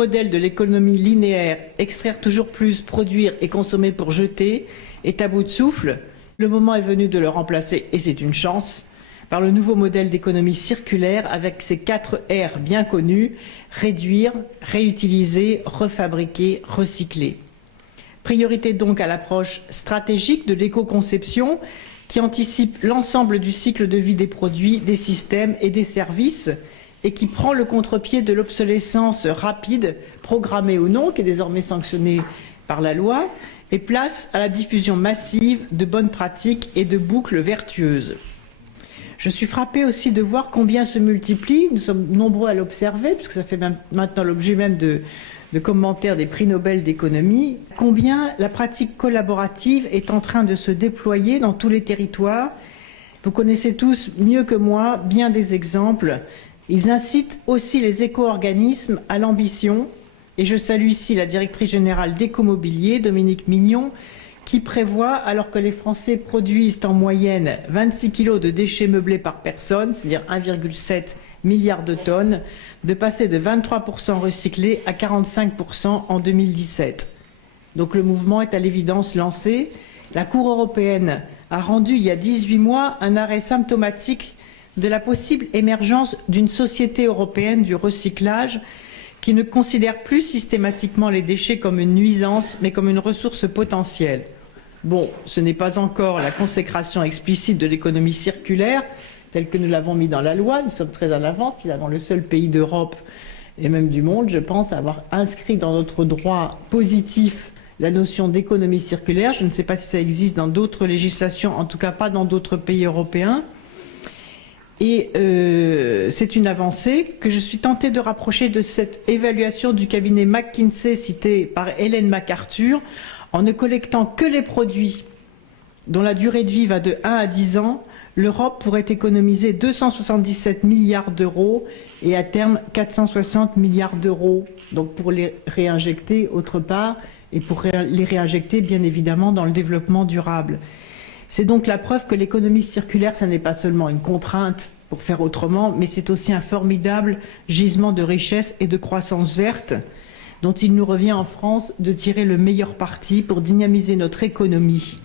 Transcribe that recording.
modèle de l'économie linéaire, extraire toujours plus, produire et consommer pour jeter, est à bout de souffle. Le moment est venu de le remplacer, et c'est une chance, par le nouveau modèle d'économie circulaire avec ses 4 R bien connus: réduire, réutiliser, refabriquer, recycler. Priorité donc à l'approche stratégique de l'éco-conception qui anticipe l'ensemble du cycle de vie des produits, des systèmes et des services et qui prend le contre-pied de l'obsolescence rapide, programmée ou non, qui est désormais sanctionnée par la loi, et place à la diffusion massive de bonnes pratiques et de boucles vertueuses. Je suis frappée aussi de voir combien se multiplient, nous sommes nombreux à l'observer, puisque ça fait maintenant l'objet même de commentaires des prix Nobel d'économie, combien la pratique collaborative est en train de se déployer dans tous les territoires. Vous connaissez tous mieux que moi bien des exemples. Ils incitent aussi les éco-organismes à l'ambition, et je salue ici la directrice générale d'Écomobilier, Dominique Mignon, qui prévoit, alors que les Français produisent en moyenne 26 kg de déchets meublés par personne, c'est-à-dire 1,7 milliard de tonnes, de passer de 23% recyclés à 45% en 2017. Donc le mouvement est à l'évidence lancé. La Cour européenne a rendu il y a 18 mois un arrêt symptomatique de la possible émergence d'une société européenne du recyclage qui ne considère plus systématiquement les déchets comme une nuisance, mais comme une ressource potentielle. Bon, ce n'est pas encore la consécration explicite de l'économie circulaire, telle que nous l'avons mis dans la loi. Nous sommes très en avance, finalement le seul pays d'Europe et même du monde, je pense, à avoir inscrit dans notre droit positif la notion d'économie circulaire. Je ne sais pas si ça existe dans d'autres législations, en tout cas pas dans d'autres pays européens. Et c'est une avancée que je suis tentée de rapprocher de cette évaluation du cabinet McKinsey citée par Hélène MacArthur, en ne collectant que les produits dont la durée de vie va de 1 à 10 ans, l'Europe pourrait économiser 277 milliards d'euros et à terme 460 milliards d'euros, donc pour les réinjecter autre part et pour les réinjecter bien évidemment dans le développement durable. C'est donc la preuve que l'économie circulaire, ça n'est pas seulement une contrainte pour faire autrement, mais c'est aussi un formidable gisement de richesse et de croissance verte dont il nous revient en France de tirer le meilleur parti pour dynamiser notre économie.